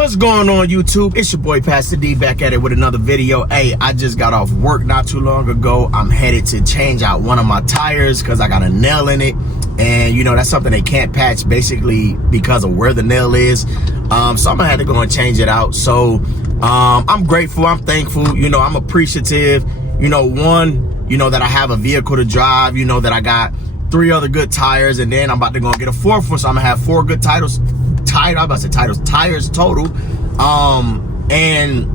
What's going on, YouTube? It's your boy Pastor D back at it with another video. Hey, I just got off work not too long ago. I'm headed to change out one of my tires because I got a nail in it, and you know that's something they can't patch basically because of where the nail is. So I'm gonna have to go and change it out. So I'm grateful, I'm thankful, you know, I'm appreciative, you know, one, you know, that I have a vehicle to drive, you know, that I got 3 other good tires, and then I'm about to go get a 4th one, so I'm gonna have 4 good tires total. And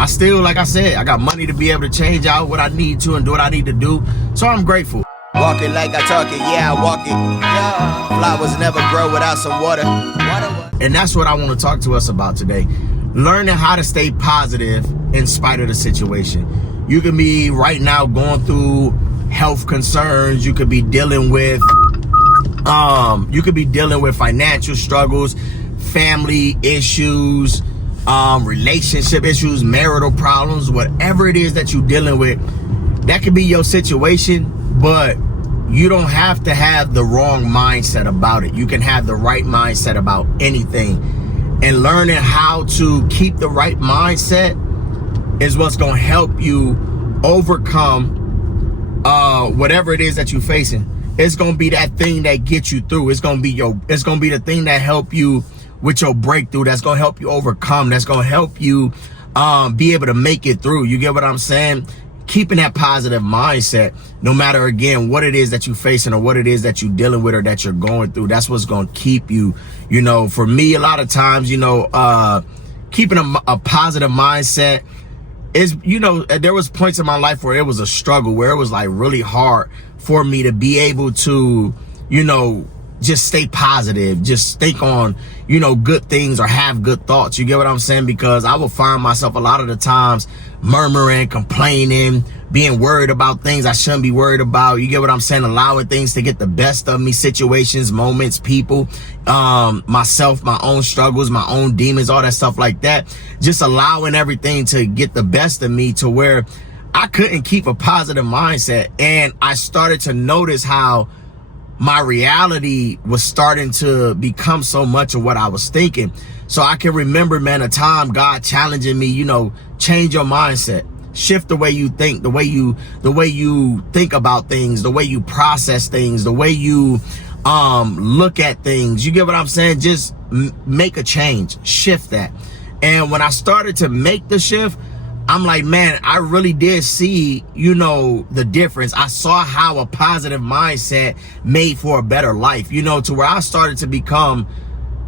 I still, like I said, I got money to be able to change out what I need to and do what I need to do. So I'm grateful. Walking like I talk it, yeah, I walk it. Yeah. Flowers never grow without some water. And that's what I want to talk to us about today. Learning how to stay positive in spite of the situation. You can be right now going through health concerns. You could be dealing with financial struggles, family issues, relationship issues, marital problems, whatever it is that you're dealing with. That could be your situation, but you don't have to have the wrong mindset about it. You can have the right mindset about anything. And learning how to keep the right mindset is what's going to help you overcome whatever it is that you're facing. It's going to be that thing that gets you through. It's going to be the thing that help you with your breakthrough. That's going to help you overcome. That's going to help you be able to make it through. You get what I'm saying? Keeping that positive mindset, no matter, again, what it is that you're facing or what it is that you're dealing with or that you're going through, that's what's going to keep you, you know. For me, a lot of times, you know, keeping a positive mindset is, you know, there was points in my life where it was a struggle, where it was like really hard for me to be able to, you know, just stay positive, just think on, you know, good things or have good thoughts. You get what I'm saying? Because I will find myself a lot of the times murmuring, complaining, being worried about things I shouldn't be worried about. You get what I'm saying? Allowing things to get the best of me, situations, moments, people, myself, my own struggles, my own demons, all that stuff like that. Just allowing everything to get the best of me to where I couldn't keep a positive mindset. And I started to notice how my reality was starting to become so much of what I was thinking. So I can remember, man, a time God challenging me, you know, change your mindset, shift the way you think, the way you think about things, the way you process things, the way you look at things. You get what I'm saying? Just make a change, shift that. And when I started to make the shift, I'm like, man, I really did see, you know, the difference. I saw how a positive mindset made for a better life, you know, to where I started to become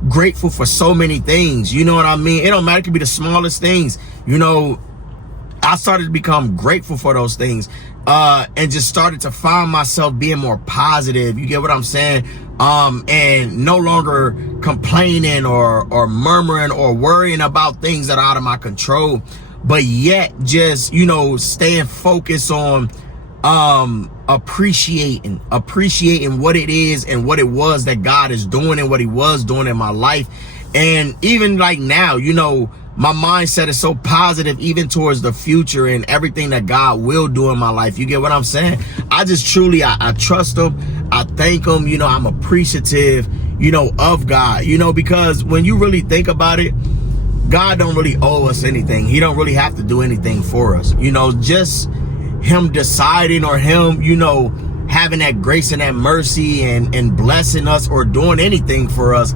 grateful for so many things. You know what I mean? It don't matter. It could be the smallest things. You know, I started to become grateful for those things, and just started to find myself being more positive. You get what I'm saying? And no longer complaining or murmuring or worrying about things that are out of my control. But yet just, you know, staying focused on appreciating what it is and what it was that God is doing and what he was doing in my life. And even like now, you know, my mindset is so positive even towards the future and everything that God will do in my life. You get what I'm saying? I just truly, I trust him. I thank him. You know, I'm appreciative, you know, of God, you know, because when you really think about it, God don't really owe us anything. He don't really have to do anything for us. You know, just him deciding or him, you know, having that grace and that mercy and blessing us or doing anything for us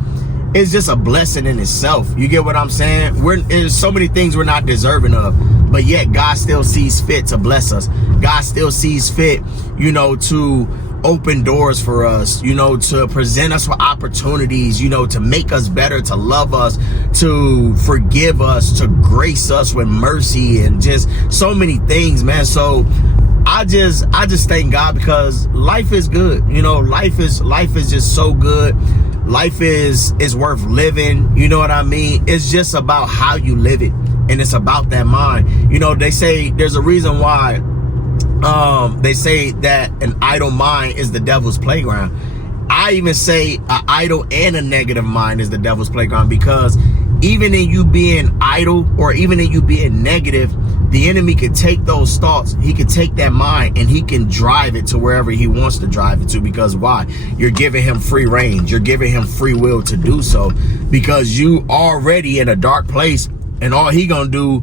is just a blessing in itself. You get what I'm saying? There's so many things we're not deserving of, but yet God still sees fit to bless us. God still sees fit, you know, to open doors for us, you know, to present us with opportunities, you know, to make us better, to love us, to forgive us, to grace us with mercy, and just so many things, man. So I just thank God, because life is good. You know, life is just so good. Life is worth living. You know what I mean? It's just about how you live it, and it's about that mind. You know, they say there's a reason why they say that an idle mind is the devil's playground. I even say an idle and a negative mind is the devil's playground, because even in you being idle or even in you being negative, the enemy can take those thoughts, he can take that mind, and he can drive it to wherever he wants to drive it to. Because why? You're giving him free range. You're giving him free will to do so, because you already in a dark place, and all he gonna do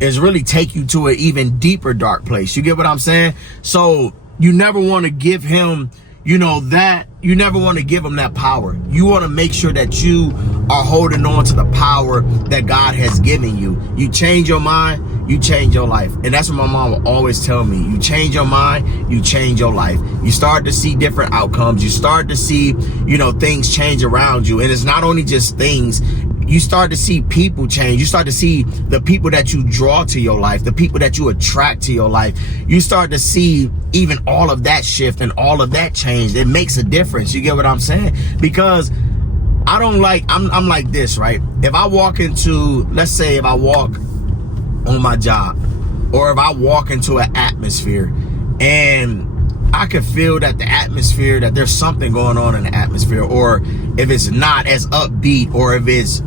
is really take you to an even deeper dark place. You get what I'm saying? So you never want to give him, you never want to give him that power. You want to make sure that you are holding on to the power that God has given you. You change your mind, you change your life. And that's what my mom will always tell me. You change your mind, you change your life. You start to see different outcomes. You start to see, things change around you. And it's not only just things. You start to see people change. You start to see the people that you draw to your life, the people that you attract to your life. You start to see even all of that shift and all of that change. It makes a difference. You get what I'm saying? Because I'm like this, right? If I walk into, let's say if I walk on my job, or if I walk into an atmosphere and I can feel that the atmosphere, that there's something going on in the atmosphere, or if it's not as upbeat, or if it's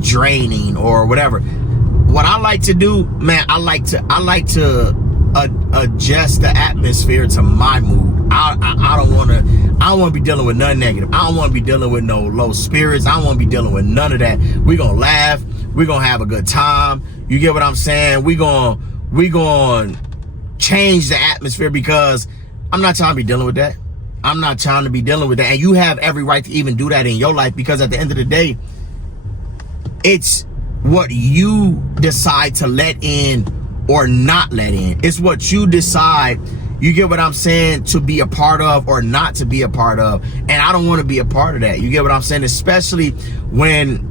draining or whatever. What I like to do, man, I like to adjust the atmosphere to my mood. I don't want to be dealing with nothing negative. I don't want to be dealing with no low spirits. I don't want to be dealing with none of that. We're going to laugh. We're going to have a good time. You get what I'm saying? We're going to change the atmosphere, because I'm not trying to be dealing with that. I'm not trying to be dealing with that. And you have every right to even do that in your life, because at the end of the day, it's what you decide to let in or not let in. It's what you decide, you get what I'm saying, to be a part of or not to be a part of. And I don't want to be a part of that. You get what I'm saying? Especially when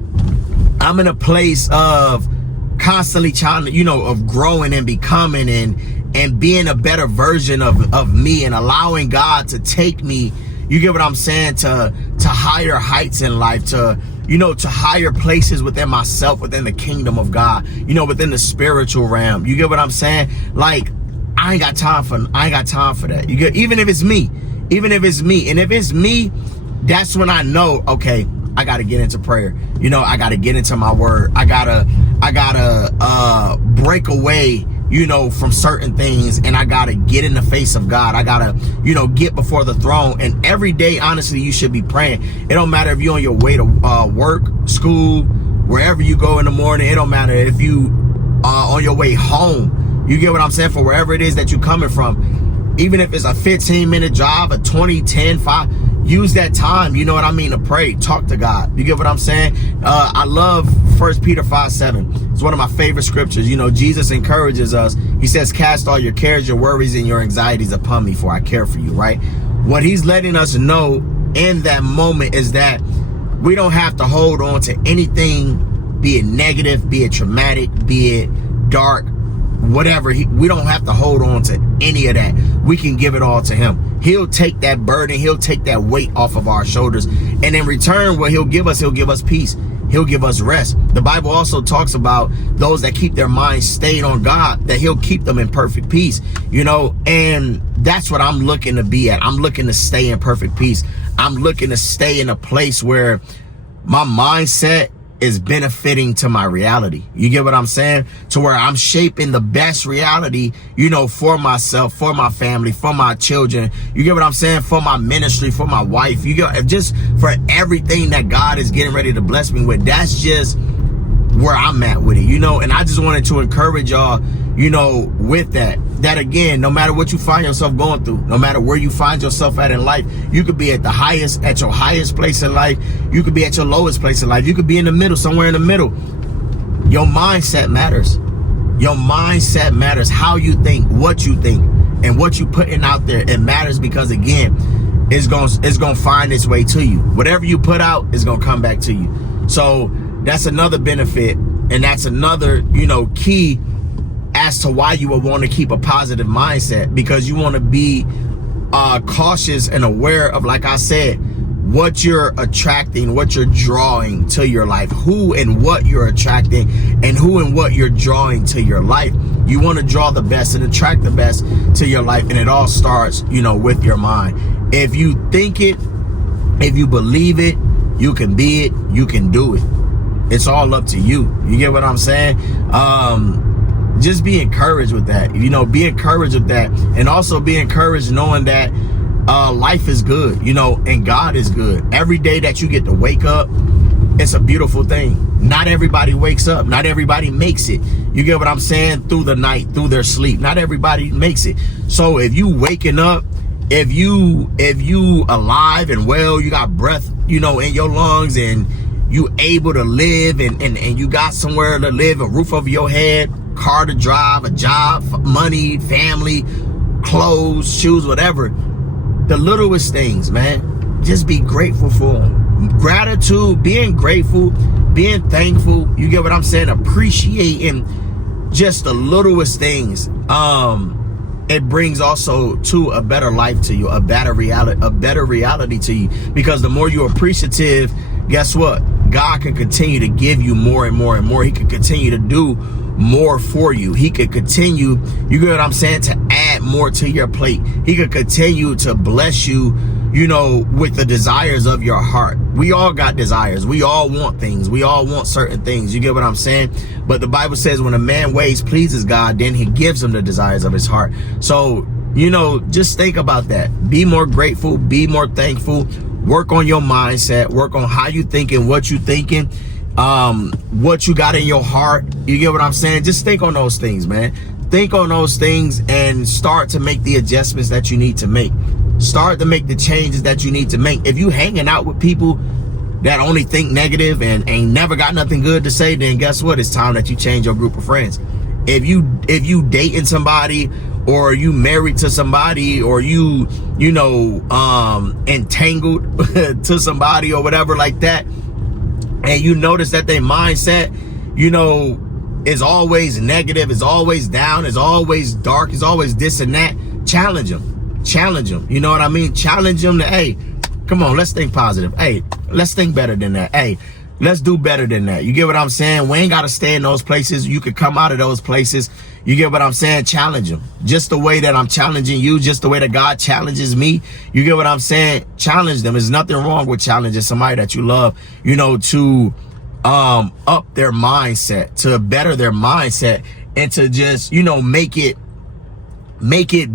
I'm in a place of constantly trying to, of growing and becoming and being a better version of me, and allowing God to take me, you get what I'm saying, to higher heights in life, to higher places within myself, within the kingdom of God, within the spiritual realm. You get what I'm saying? Like, I ain't got time for that. You get, even if it's me, and if it's me, that's when I know, okay, I got to get into prayer. I got to get into my word. I gotta break away, from certain things, and I gotta get in the face of God. I gotta, get before the throne. And every day, honestly, you should be praying. It don't matter if you're on your way to work, school, wherever you go in the morning. It don't matter if you are on your way home. You get what I'm saying? For wherever it is that you're coming from, even if it's a 15-minute drive, a 20, 10, 5, use that time, to pray, talk to God. You get what I'm saying? I love 1 Peter 5:7. It's one of my favorite scriptures. Jesus encourages us. He says, cast all your cares, your worries, and your anxieties upon me, for I care for you, right? What he's letting us know in that moment is that we don't have to hold on to anything, be it negative, be it traumatic, be it dark, whatever. We don't have to hold on to any of that. We can give it all to him. He'll take that burden. He'll take that weight off of our shoulders. And in return, what he'll give us peace. He'll give us rest. The Bible also talks about those that keep their minds stayed on God, that he'll keep them in perfect peace, and that's what I'm looking to be at. I'm looking to stay in perfect peace. I'm looking to stay in a place where my mindset is benefiting to my reality. You get what I'm saying? To where I'm shaping the best reality, for myself, for my family, for my children. You get what I'm saying? For my ministry, for my wife. You get, just for everything that God is getting ready to bless me with. That's just where I'm at with it, and I just wanted to encourage y'all, with that again, no matter what you find yourself going through, no matter where you find yourself at in life, you could be at your highest place in life. You could be at your lowest place in life. You could be in the middle, somewhere in the middle. Your mindset matters. Your mindset matters. How you think, what you think, and what you putting out there, it matters, because again, it's gonna find its way to you. Whatever you put out is gonna come back to you. So that's another benefit, and that's another, key as to why you would want to keep a positive mindset, because you want to be cautious and aware of, like I said, what you're attracting, what you're drawing to your life, who and what you're attracting, and who and what you're drawing to your life. You want to draw the best and attract the best to your life, and it all starts, with your mind. If you think it, if you believe it, you can be it, you can do it. It's all up to you. You get what I'm saying? just be encouraged with that. You know, be encouraged with that. And also be encouraged knowing that life is good, you know, and God is good. Every day that you get to wake up, it's a beautiful thing. Not everybody wakes up. Not everybody makes it. You get what I'm saying? Through the night, through their sleep. Not everybody makes it. So if you waking up, if you alive and well, you got breath, you know, in your lungs, and you able to live, and you got somewhere to live, a roof over your head, car to drive, a job, money, family, clothes, shoes, whatever. The littlest things, man, just be grateful for them. Gratitude, being grateful, being thankful, you get what I'm saying? Appreciating just the littlest things. It brings also to a better life to you, a better reality to you. Because the more you're appreciative, guess what? God can continue to give you more and more and more. He can continue to do more for you. He could continue, you get what I'm saying, to add more to your plate. He could continue to bless you, you know, with the desires of your heart. We all got desires. We all want things. We all want certain things. You get what I'm saying? But the Bible says when a man ways pleases God, then he gives him the desires of his heart. So, you know, just think about that. Be more grateful. Be more thankful. Work on your mindset. Work on how you thinking, what you thinking, what you got in your heart. You get what I'm saying? Just think on those things, man. Think on those things and start to make the adjustments that you need to make. Start to make the changes that you need to make. If you hanging out with people that only think negative and ain't never got nothing good to say, then guess what? It's time that you change your group of friends. If you dating somebody, or you married to somebody, or you know, entangled to somebody or whatever like that, and you notice that their mindset, you know, is always negative, is always down, is always dark, is always this and that, challenge them. Challenge them. You know what I mean? Challenge them to, hey, come on, let's think positive. Hey, let's think better than that. Hey, let's do better than that. You get what I'm saying? We ain't got to stay in those places. You could come out of those places. You get what I'm saying? Challenge them. Just the way that I'm challenging you, just the way that God challenges me. You get what I'm saying? Challenge them. There's nothing wrong with challenging somebody that you love, you know, to up their mindset, to better their mindset, and to just, you know, make it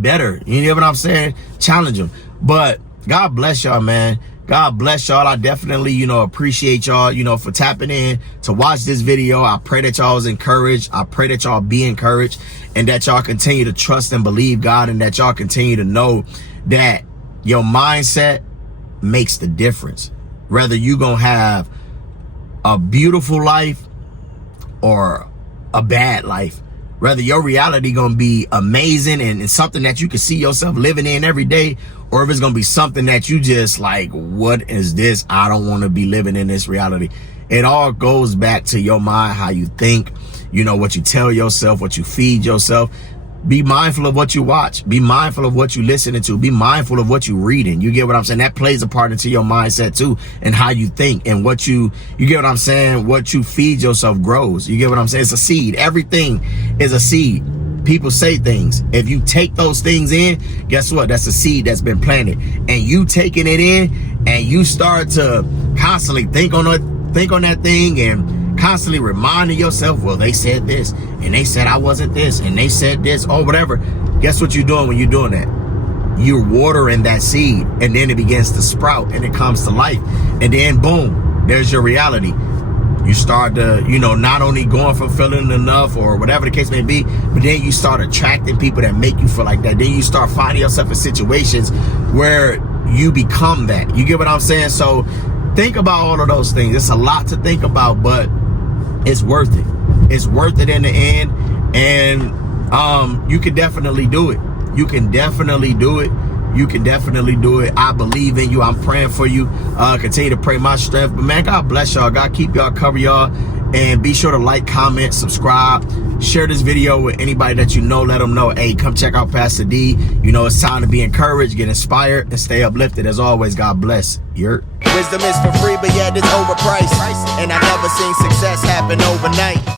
better. You know what I'm saying? Challenge them. But God bless y'all, man. God bless y'all. I definitely, you know, appreciate y'all, you know, for tapping in to watch this video. I pray that y'all was encouraged. I pray that y'all be encouraged, and that y'all continue to trust and believe God, and that y'all continue to know that your mindset makes the difference. Whether you gonna have a beautiful life or a bad life, whether your reality gonna be amazing and something that you can see yourself living in every day, or if it's gonna be something that you just like, what is this? I don't want to be living in this reality. It all goes back to your mind, how you think, you know, what you tell yourself, what you feed yourself. Be mindful of what you watch. Be mindful of what you listening to. Be mindful of what you reading. You get what I'm saying? That plays a part into your mindset too, and how you think, and what you get what I'm saying? What you feed yourself grows. You get what I'm saying? It's a seed. Everything is a seed. People say things. If you take those things in, guess what? That's a seed that's been planted. And you taking it in, and you start to constantly think on that thing, and constantly reminding yourself, well, they said this, and they said I wasn't this, and they said this, or whatever. Guess what you're doing when you're doing that? You're watering that seed, and then it begins to sprout, and it comes to life. And then boom, there's your reality. You start to, you know, not only going from feeling enough or whatever the case may be, but then you start attracting people that make you feel like that. Then you start finding yourself in situations where you become that. You get what I'm saying? So think about all of those things. It's a lot to think about, but it's worth it. It's worth it in the end. And you can definitely do it. You can definitely do it. You can definitely do it. I believe in you. I'm praying for you. Continue to pray my strength. But man, God bless y'all. God keep y'all, cover y'all. And be sure to like, comment, subscribe. Share this video with anybody that you know. Let them know, hey, come check out Pastor D. You know, it's time to be encouraged, get inspired, and stay uplifted. As always, God bless. Wisdom is for free, but yet it's overpriced. And I never seen success happen overnight.